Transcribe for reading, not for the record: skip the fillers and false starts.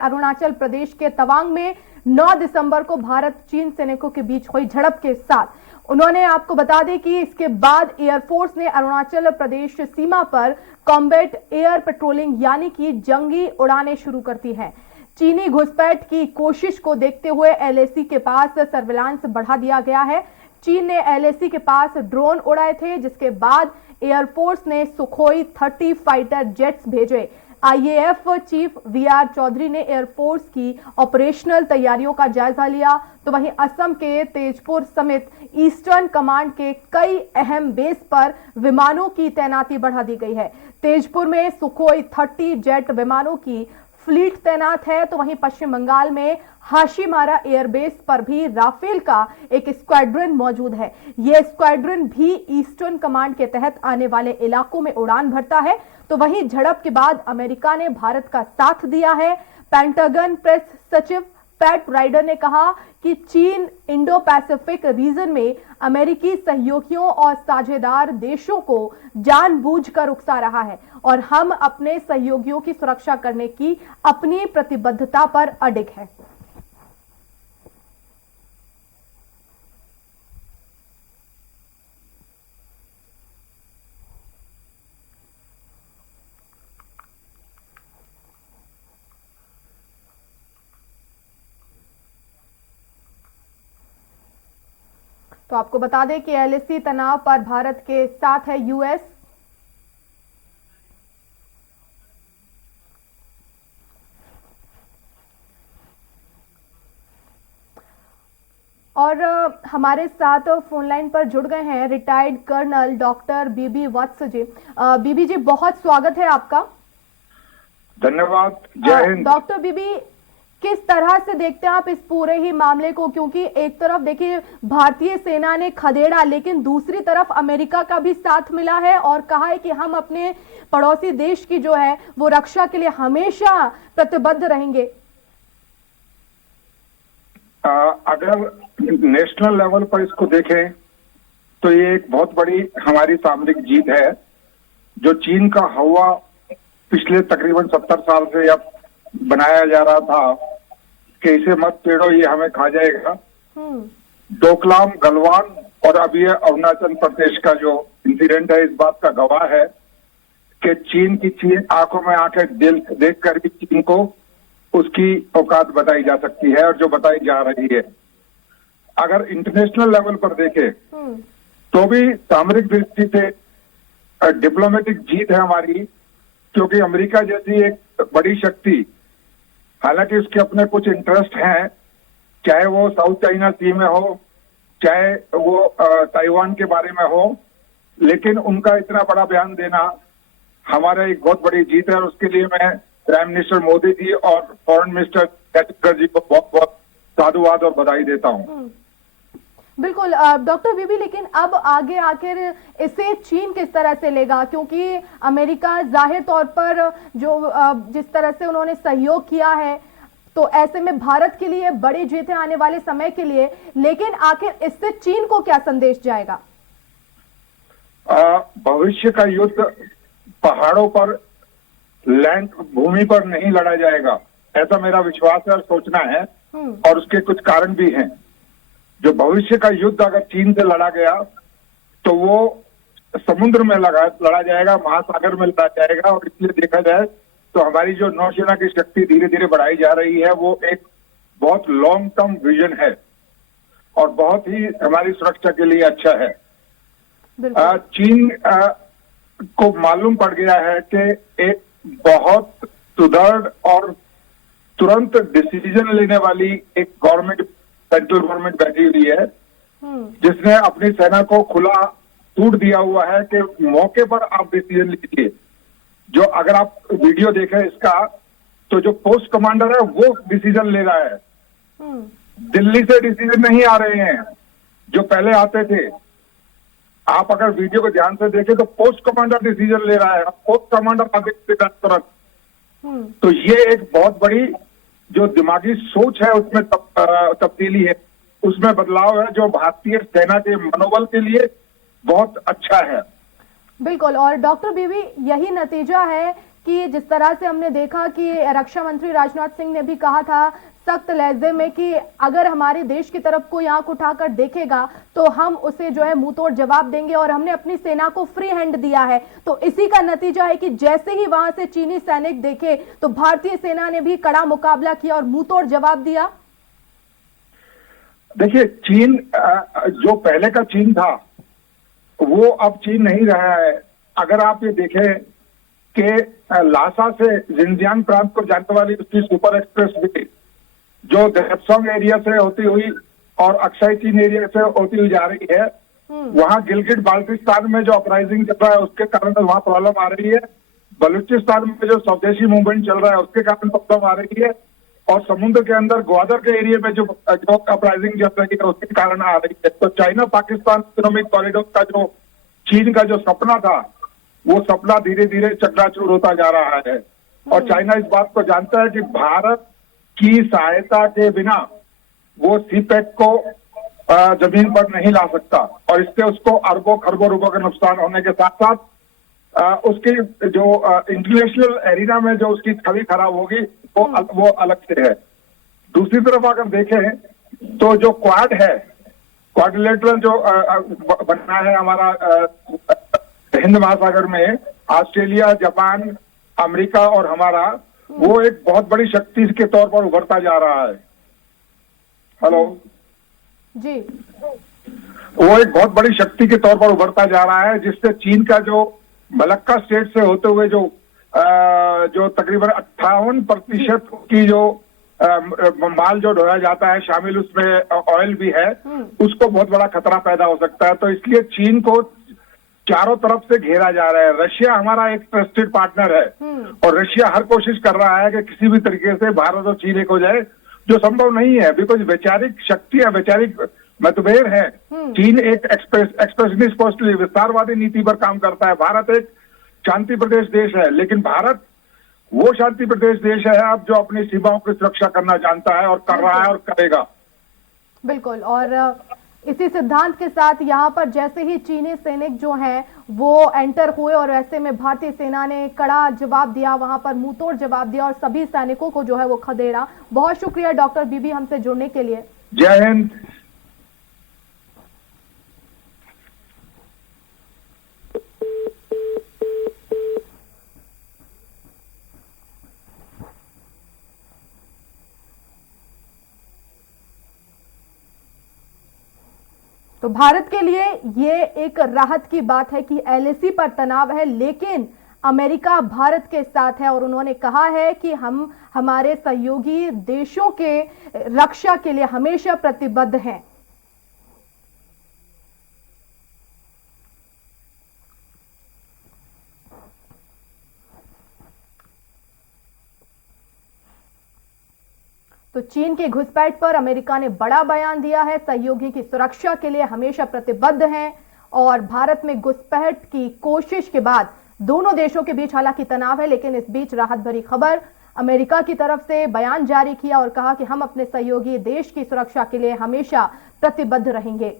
अरुणाचल प्रदेश के तवांग में 9 दिसंबर को भारत चीन सैनिकों के बीच हुई झड़प के साथ उन्होंने आपको बता दें कि इसके बाद एयरफोर्स ने अरुणाचल प्रदेश सीमा पर कॉम्बैट एयर पेट्रोलिंग यानी कि जंगी उड़ानें शुरू कर दी हैं। चीनी घुसपैठ की कोशिश को देखते हुए एलएसी के पास सर्विलांस बढ़ा दिया गया है। चीन ने एलएसी के पास ड्रोन उड़ाए थे, जिसके बाद एयरफोर्स ने सुखोई 30 फाइटर जेट्स भेजे। आईएएफ चीफ वीआर चौधरी ने एयरफोर्स की ऑपरेशनल तैयारियों का जायजा लिया, तो वहीं असम के तेजपुर समेत ईस्टर्न कमांड के कई अहम बेस पर विमानों की तैनाती बढ़ा दी गई है। तेजपुर में सुखोई 30 जेट विमानों की फ्लीट तैनात है, तो वहीं पश्चिम बंगाल में हाशीमारा एयरबेस पर भी राफेल का एक स्क्वाड्रन मौजूद है। यह स्क्वाड्रन भी ईस्टर्न कमांड के तहत आने वाले इलाकों में उड़ान भरता है। तो वहीं झड़प के बाद अमेरिका ने भारत का साथ दिया है। पेंटागन प्रेस सचिव पैट राइडर ने कहा कि चीन इंडो पैसिफिक रीजन में अमेरिकी सहयोगियों और साझेदार देशों को जानबूझकर उकसा रहा है और हम अपने सहयोगियों की सुरक्षा करने की अपनी प्रतिबद्धता पर अडिग है। तो आपको बता दें कि एलएसी तनाव पर भारत के साथ है यूएस। और हमारे साथ फोन लाइन पर जुड़ गए हैं रिटायर्ड कर्नल डॉक्टर बीबी वत्स जी। बीबी जी, बहुत स्वागत है आपका। धन्यवाद। जय हिंद। डॉक्टर बीबी, किस तरह से देखते हैं आप इस पूरे ही मामले को? क्योंकि एक तरफ देखिए भारतीय सेना ने खदेड़ा, लेकिन दूसरी तरफ अमेरिका का भी साथ मिला है और कहा है कि हम अपने पड़ोसी देश की जो है वो रक्षा के लिए हमेशा प्रतिबद्ध रहेंगे। अगर नेशनल लेवल पर इसको देखें तो ये एक बहुत बड़ी हमारी सामरिक जीत है। जो चीन का हवा पिछले तकरीबन 70 साल से या बनाया जा रहा था कि इसे मत पेड़ो, ये हमें खा जाएगा। डोकलाम, गलवान और अब ये अरुणाचल प्रदेश का जो इंसिडेंट है इस बात का गवाह है कि चीन की आंखों में आंखें देख कर भी चीन को उसकी औकात बताई जा सकती है और जो बताई जा रही है। अगर इंटरनेशनल लेवल पर देखें तो भी सामरिक दृष्टि से डिप्लोमेटिक जीत है हमारी, क्योंकि अमेरिका जैसी एक बड़ी शक्ति, हालांकि उसके अपने कुछ इंटरेस्ट हैं, चाहे वो साउथ चाइना सी में हो, चाहे वो ताइवान के बारे में हो, लेकिन उनका इतना बड़ा बयान देना हमारा एक बहुत बड़ी जीत है और उसके लिए मैं प्राइम मिनिस्टर मोदी जी और फॉरेन मिनिस्टर जयशंकर जी को बहुत बहुत साधुवाद और बधाई देता हूं। बिल्कुल डॉक्टर बीबी, लेकिन अब आगे आखिर इसे चीन किस तरह से लेगा? क्योंकि अमेरिका जाहिर तौर पर जो जिस तरह से उन्होंने सहयोग किया है, तो ऐसे में भारत के लिए बड़ी जीत है आने वाले समय के लिए, लेकिन आखिर इससे चीन को क्या संदेश जाएगा? भविष्य का युद्ध पहाड़ों पर, लैंड भूमि पर नहीं लड़ा जाएगा, ऐसा मेरा विश्वास है और सोचना है। और उसके कुछ कारण भी हैं। जो भविष्य का युद्ध अगर चीन से लड़ा गया तो वो समुद्र में लड़ा जाएगा, महासागर में लड़ा जाएगा। और इसलिए देखा जाए तो हमारी जो नौसेना की शक्ति धीरे धीरे बढ़ाई जा रही है वो एक बहुत लॉन्ग टर्म विजन है और बहुत ही हमारी सुरक्षा के लिए अच्छा है। चीन को मालूम पड़ गया है कि एक बहुत सुदृढ़ और तुरंत डिसीजन लेने वाली एक गवर्नमेंट, सेंट्रल गवर्नमेंट बैठी हुई है, जिसने अपनी सेना को खुला छूट दिया हुआ है कि मौके पर आप डिसीजन लीजिए। जो अगर आप वीडियो देखें इसका, तो जो पोस्ट कमांडर है वो डिसीजन ले रहा है। दिल्ली से डिसीजन नहीं आ रहे हैं जो पहले आते थे। आप अगर वीडियो को ध्यान से देखें तो पोस्ट कमांडर डिसीजन ले रहा है, पोस्ट कमांडर आदेश तुरंत। तो ये एक बहुत बड़ी जो दिमागी सोच है उसमें तब्दीली है, उसमें बदलाव है, जो भारतीय सेना के मनोबल के लिए बहुत अच्छा है। बिल्कुल। और डॉक्टर बीबी, यही नतीजा है कि जिस तरह से हमने देखा कि रक्षा मंत्री राजनाथ सिंह ने भी कहा था सख्त लहजे में कि अगर हमारे देश की तरफ कोई आंख उठाकर देखेगा तो हम उसे जो है मुंह तोड़ जवाब देंगे, और हमने अपनी सेना को फ्री हैंड दिया है। तो इसी का नतीजा है कि जैसे ही वहां से चीनी सैनिक देखे तो भारतीय सेना ने भी कड़ा मुकाबला किया और मुंह तोड़ जवाब दिया। देखिए, चीन जो पहले का चीन था वो अब चीन नहीं रहा है। अगर आप ये देखें कि लासा से जिनजियांग प्रांत को जाने वाली उसकी सुपर एक्सप्रेस वे जो देपसोंग एरिया से होती हुई और अक्साई चीन एरिया से होती हुई जा रही है, वहां गिलगिट बाल्टिस्तान में जो अपराइजिंग चल रहा है उसके कारण वहां प्रॉब्लम आ रही है। बलूचिस्तान में जो स्वदेशी मूवमेंट चल रहा है उसके कारण प्रॉब्लम आ रही है, और समुद्र के अंदर ग्वादर के एरिया में जो अपराइजिंग चल रही है उसके कारण आ रही है। तो चाइना पाकिस्तान इकोनॉमिक कॉरिडोर का जो चीन का जो सपना था वो सपना धीरे धीरे चकनाचूर होता जा रहा है। और चाइना इस बात को जानता है कि भारत की सहायता के बिना वो सीपेक को जमीन पर नहीं ला सकता, और इससे उसको अरबों खरबों रुपयों का नुकसान होने के साथ साथ उसकी जो इंटरनेशनल एरिना में जो उसकी छवि खराब होगी वो अलग से है। दूसरी तरफ अगर देखें तो जो क्वाड है, क्वाड्रिलेटरल जो बनना है हमारा हिंद महासागर में, ऑस्ट्रेलिया, जापान, अमेरिका और हमारा, वो एक बहुत बड़ी शक्ति के तौर पर उभरता जा रहा है। हेलो जी। वो एक बहुत बड़ी शक्ति के तौर पर उभरता जा रहा है, जिससे चीन का जो मलक्का स्टेट से होते हुए जो तकरीबन 58% की जो माल जो ढोया जाता है, शामिल उसमें ऑयल भी है, उसको बहुत बड़ा खतरा पैदा हो सकता है। तो इसलिए चीन को चारों तरफ से घेरा जा रहा है। रशिया हमारा एक ट्रस्टेड पार्टनर है, और रशिया हर कोशिश कर रहा है कि किसी भी तरीके से भारत और चीन एक हो जाए, जो संभव नहीं है, बिकॉज वैचारिक शक्तियां, वैचारिक मतभेद है। चीन एक एक्सप्रेशनिस्ट विस्तारवादी नीति पर काम करता है, भारत एक शांति प्रदेश देश है, लेकिन भारत वो शांति प्रदेश देश है अब जो अपनी सीमाओं की सुरक्षा करना जानता है और कर रहा है और करेगा। बिल्कुल, और इसी सिद्धांत के साथ यहाँ पर जैसे ही चीनी सैनिक जो हैं वो एंटर हुए और ऐसे में भारतीय सेना ने कड़ा जवाब दिया, वहां पर मुंहतोड़ जवाब दिया और सभी सैनिकों को जो है वो खदेड़ा। बहुत शुक्रिया डॉक्टर बीबी हमसे जुड़ने के लिए। जय हिंद। तो भारत के लिए ये एक राहत की बात है कि एलएसी पर तनाव है, लेकिन अमेरिका भारत के साथ है और उन्होंने कहा है कि हम हमारे सहयोगी देशों के रक्षा के लिए हमेशा प्रतिबद्ध हैं। तो चीन की घुसपैठ पर अमेरिका ने बड़ा बयान दिया है, सहयोगी की सुरक्षा के लिए हमेशा प्रतिबद्ध हैं, और भारत में घुसपैठ की कोशिश के बाद दोनों देशों के बीच हालांकि तनाव है, लेकिन इस बीच राहत भरी खबर, अमेरिका की तरफ से बयान जारी किया और कहा कि हम अपने सहयोगी देश की सुरक्षा के लिए हमेशा प्रतिबद्ध रहेंगे।